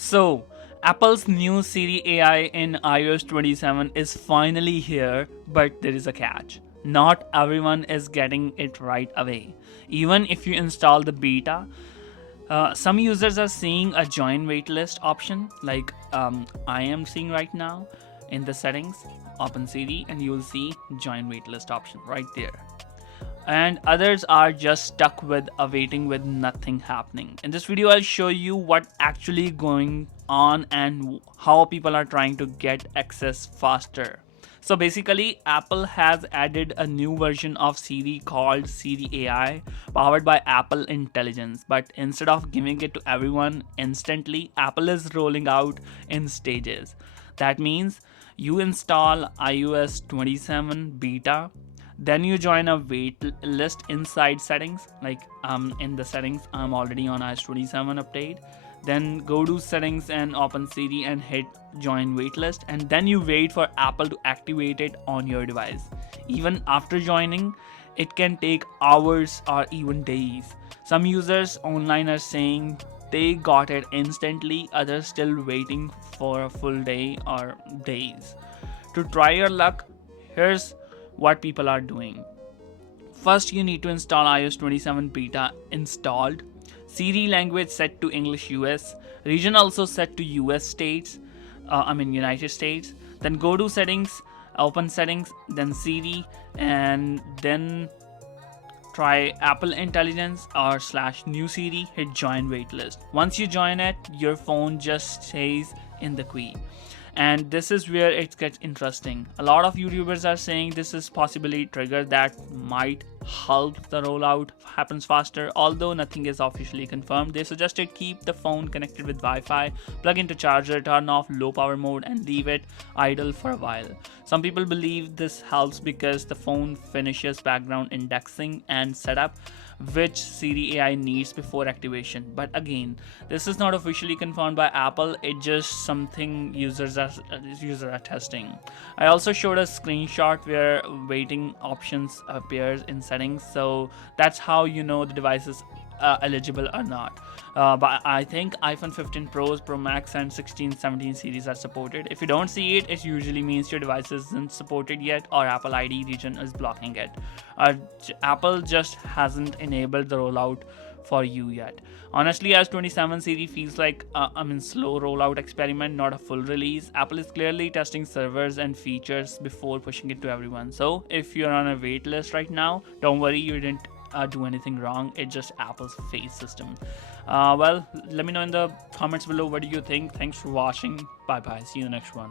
So, Apple's new Siri AI in iOS 27 is finally here, but there is a catch. Not everyone is getting it right away. Even if you install the beta, some users are seeing a join waitlist option, like I am seeing right now in the settings, open Siri, and you will see join waitlist option right there, and others are just stuck with awaiting with nothing happening. In this video, I'll show you what actually going on and how people are trying to get access faster. So basically, Apple has added a new version of Siri called Siri AI, powered by Apple Intelligence. But instead of giving it to everyone instantly, Apple is rolling out in stages. That means you install iOS 27 beta, then you join a wait list inside settings, like in the settings I'm already on iOS 27 update. Then go to settings and open Siri and hit join waitlist, and then you wait for Apple to activate it on your device. Even after joining, it can take hours or even days. Some users online are saying they got it instantly, others still waiting for a full day or days. To try your luck, here's what people are doing. First, you need to install iOS 27 beta installed. Siri language set to English US. Region also set to US states. United States. Then go to settings, open settings, then Siri, and then try Apple Intelligence or slash new Siri, hit join waitlist. Once you join it, your phone just stays in the queue. And this is where it gets interesting. A lot of YouTubers are saying this is possibly a trigger that might help the rollout happens faster. Although nothing is officially confirmed, they suggested keep the phone connected with Wi-Fi, plug into charger, turn off low power mode, and leave it idle for a while. Some people believe this helps because the phone finishes background indexing and setup, which Siri AI needs before activation. But again, this is not officially confirmed by Apple. It's just something users are testing. I also showed a screenshot where waiting options appears in settings, so that's how you know the device is eligible or not. But I think iPhone 15 Pros, Pro Max, and 16, 17 series are supported. If you don't see it, it usually means your device isn't supported yet, or Apple ID region is blocking it. Apple just hasn't enabled the rollout for you yet. Honestly, as 27 series feels like slow rollout experiment, not a full release. Apple is clearly testing servers and features before pushing it to everyone. So if you're on a wait list right now, don't worry, you didn't do anything wrong. It's just Apple's phase system. Well, let me know in the comments below what do you think. Thanks for watching. Bye bye, see you in the next one.